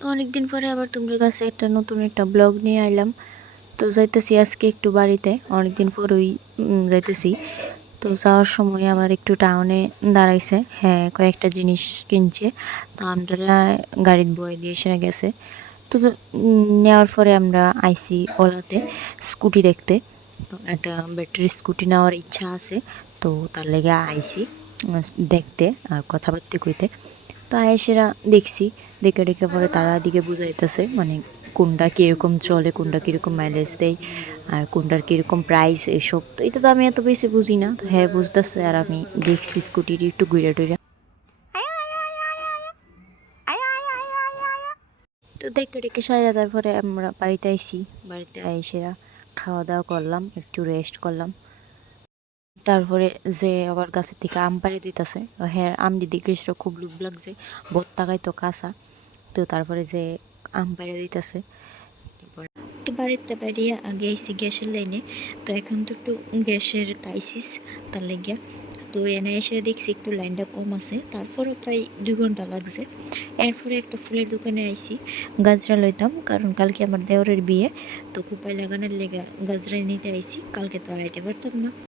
অনেকদিন পরে আবার তোমাদের কাছে একটা নতুন একটা ব্লগ নিয়ে আইলাম। তো যাইতেছি আজকে একটু বাড়িতে, অনেকদিন পর ওই যাইতেছি। তো যাওয়ার সময় আবার একটু টাউনে দাঁড়াইছে। হ্যাঁ কয়েকটা জিনিস কিনছে। তো আমরা গাড়ির বয়ে দিয়ে এসে গেছে। তো নেওয়ার পরে আমরা আইসি ওলাতে স্কুটি দেখতে। তো একটা ব্যাটারি স্কুটি নেওয়ার ইচ্ছা আছে। তো তার লেগে আইসি দেখতে আর কথাবার্তা কইতে। তো আয়েসেরা দেখছি। দেখে দেখে পরে তারা দিকে বুঝাইতেছে মানে কোনটা কীরকম চলে, কোনটা কীরকম মাইলেজ দেয়, আর কোনটার কীরকম প্রাইস এসব। তো এটা তো আমি এত বেশি বুঝি না। তো হ্যাঁ বুঝতেছে আর আমি দেখছি স্কুটির একটু ঘুরে টুরে। তো দেখে ডেকে সাজা তারপরে আমরা বাড়িতে আইসি বাড়িতে আইসেরা খাওয়া দাওয়া করলাম, একটু রেস্ট করলাম। তারপরে যে আবার গাছের থেকে আম পাড়ে দিতেছে হ্যাঁ আমটি দেখে সেটা খুব লুভ লাগছে বত্তাকায় তো কাঁচা, তো তারপরে যে আম পাড়ে দিতেছে তো বাড়িতে বাড়িয়ে আগে আইসি গ্যাসের লাইনে, তো এখন তো একটু গ্যাসের ক্রাইসিস তার লাগিয়া তো এনে এসে দেখছি একটু লাইনটা কম আছে, তারপরও প্রায় দুই ঘণ্টা লাগছে। এরপরে একটা ফুলের দোকানে আইসি, গাজরা লইতাম, কারণ কালকে আমার দেওরের বিয়ে, তো কুপায় লাগানোর লেগে গাজরা নিতে আইসি, কালকে তো আইতে পারতাম না।